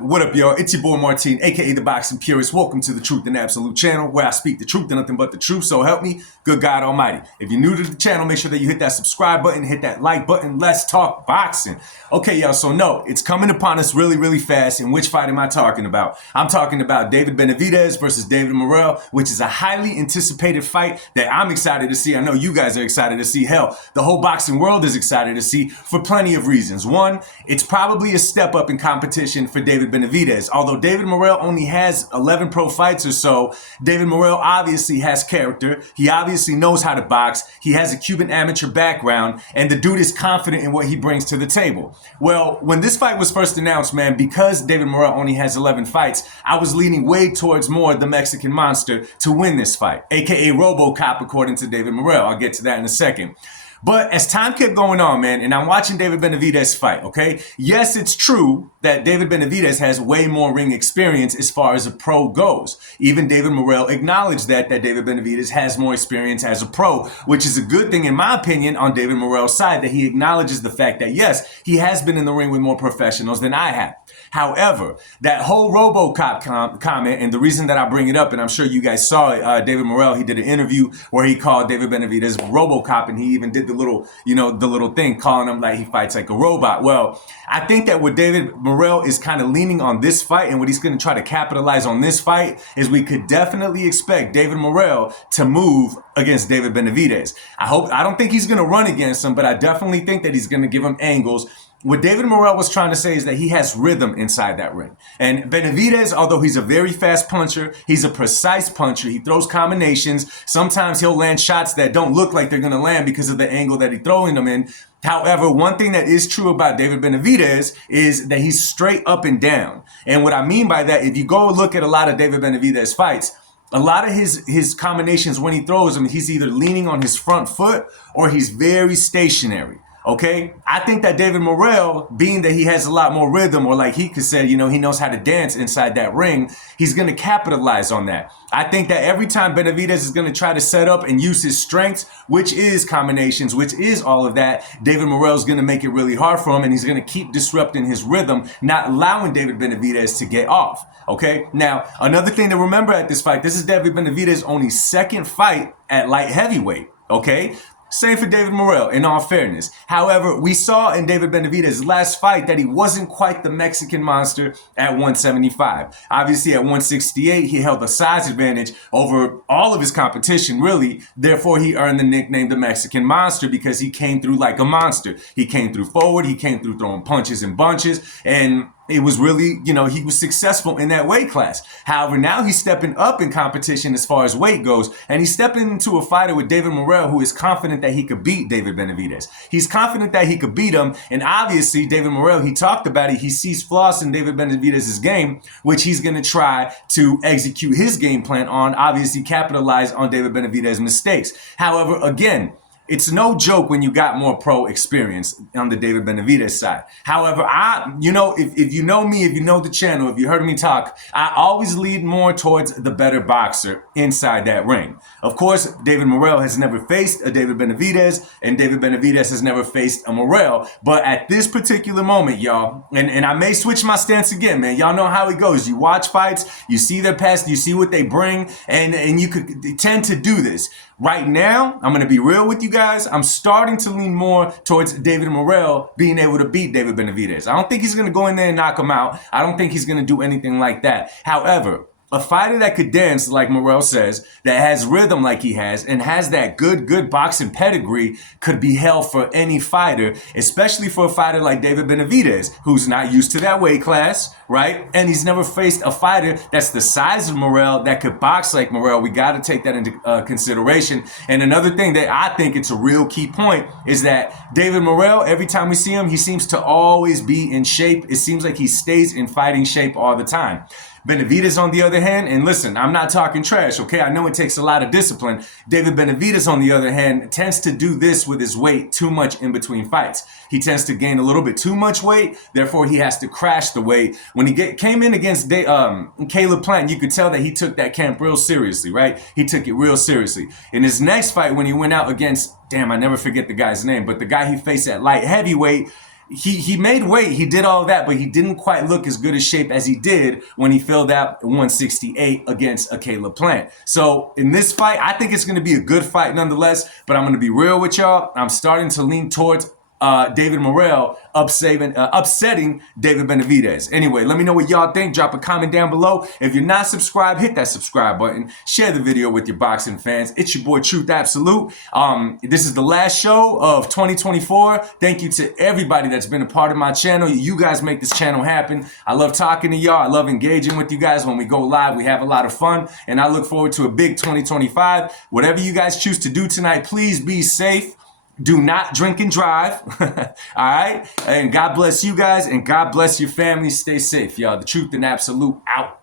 What up, y'all? It's your boy Martin, aka the Boxing Purist. Welcome to the Truth and Absolute channel, where I speak the truth and nothing but the truth. So help me, good God Almighty. If you're new to the channel, make sure that you hit that subscribe button, hit that like button. Let's talk boxing. Okay, y'all. So no, it's coming upon us really, really fast. And which fight am I talking about? I'm talking about David Benavidez versus David Morrell, which is a highly anticipated fight that I'm excited to see. I know you guys are excited to see. Hell, the whole boxing world is excited to see for plenty of reasons. One, it's probably a step up in competition for David Benavidez. Although David Morrell only has 11 pro fights or so, David Morrell obviously has character. He obviously knows how to box. He has a Cuban amateur background, and the dude is confident in what he brings to the table. Well, when this fight was first announced, man, because David Morrell only has 11 fights, I was leaning way towards more the Mexican monster to win this fight, aka RoboCop, according to David Morrell. I'll get to that in a second. But as time kept going on, man, and I'm watching David Benavidez fight, okay? Yes, it's true that David Benavidez has way more ring experience as far as a pro goes. Even David Morrell acknowledged that David Benavidez has more experience as a pro, which is a good thing, in my opinion, on David Morrell's side, that he acknowledges the fact that, yes, he has been in the ring with more professionals than I have. However, that whole RoboCop comment, and the reason that I bring it up, and I'm sure you guys saw it, David Morrell, he did an interview where he called David Benavidez RoboCop, and he even did the little thing, calling him like he fights like a robot. Well, I think that what David Morrell is kind of leaning on this fight, and what he's going to try to capitalize on this fight, is we could definitely expect David Morrell to move against David Benavidez. I don't think he's going to run against him, but I definitely think that he's going to give him angles. What David Morrell was trying to say is that he has rhythm inside that ring. And Benavidez, although he's a very fast puncher, he's a precise puncher. He throws combinations. Sometimes he'll land shots that don't look like they're going to land because of the angle that he's throwing them in. However, one thing that is true about David Benavidez is that he's straight up and down. And what I mean by that, if you go look at a lot of David Benavidez fights, a lot of his combinations when he throws them, he's either leaning on his front foot or he's very stationary. Okay, I think that David Morrell, being that he has a lot more rhythm, or like he could say, he knows how to dance inside that ring, he's going to capitalize on that. I think that every time Benavidez is going to try to set up and use his strengths, which is combinations, which is all of that, David Morrell is going to make it really hard for him, and he's going to keep disrupting his rhythm, not allowing David Benavidez to get off. Okay, now another thing to remember at this fight, this is David Benavidez's only second fight at light heavyweight. Okay. Same for David Morrell, in all fairness. However, we saw in David Benavidez's last fight that he wasn't quite the Mexican monster at 175. Obviously, at 168, he held a size advantage over all of his competition, really. Therefore, he earned the nickname the Mexican Monster because he came through like a monster. He came through forward, he came through throwing punches and bunches, and it was really, he was successful in that weight class. However, now he's stepping up in competition as far as weight goes, and he's stepping into a fighter with David Morrell, who is confident that he could beat David Benavidez. He's confident that he could beat him, and obviously, David Morrell, he talked about it, he sees flaws in David Benavidez's game, which he's going to try to execute his game plan on, obviously capitalize on David Benavidez's mistakes. However, again, it's no joke when you got more pro experience on the David Benavidez side. However, if you know me, if you know the channel, if you heard me talk, I always lead more towards the better boxer inside that ring. Of course, David Morrell has never faced a David Benavidez, and David Benavidez has never faced a Morrell. But at this particular moment, y'all, and I may switch my stance again, man. Y'all know how it goes. You watch fights, you see their past, you see what they bring, and you could tend to do this. Right now, I'm going to be real with you guys. I'm starting to lean more towards David Morrell being able to beat David Benavidez. I don't think he's going to go in there and knock him out. I don't think he's going to do anything like that. However, a fighter that could dance, like Morrell says, that has rhythm like he has, and has that good boxing pedigree, could be hell for any fighter, especially for a fighter like David Benavidez, who's not used to that weight class, right? And he's never faced a fighter that's the size of Morrell that could box like Morrell. We got to take that into consideration. And another thing that I think it's a real key point is that David Morrell, every time we see him, he seems to always be in shape. It seems like he stays in fighting shape all the time. Benavidez, on the other hand, and listen, I'm not talking trash, okay? I know it takes a lot of discipline. David Benavidez, on the other hand, tends to do this with his weight too much in between fights. He tends to gain a little bit too much weight, therefore he has to crash the weight. When he came in against Caleb Plant, you could tell that he took that camp real seriously, right? He took it real seriously. In his next fight, when he went out against, I never forget the guy's name, but the guy he faced at light heavyweight, he made weight, he did all of that, but he didn't quite look as good a shape as he did when he filled out at 168 against a Caleb Plant. So in this fight, I think it's going to be a good fight nonetheless, but I'm going to be real with y'all. I'm starting to lean towards David Morrell upsetting David Benavidez. Anyway, let me know what y'all think. Drop a comment down below. If you're not subscribed, hit that subscribe button. Share the video with your boxing fans. It's your boy Truth Absolute. This is the last show of 2024. Thank you to everybody that's been a part of my channel. You guys make this channel happen. I love talking to y'all. I love engaging with you guys when we go live. We have a lot of fun, and I look forward to a big 2025. Whatever you guys choose to do tonight, please be safe. Do not drink and drive. All right? And God bless you guys, and God bless your family. Stay safe, y'all. The Truth and Absolute out.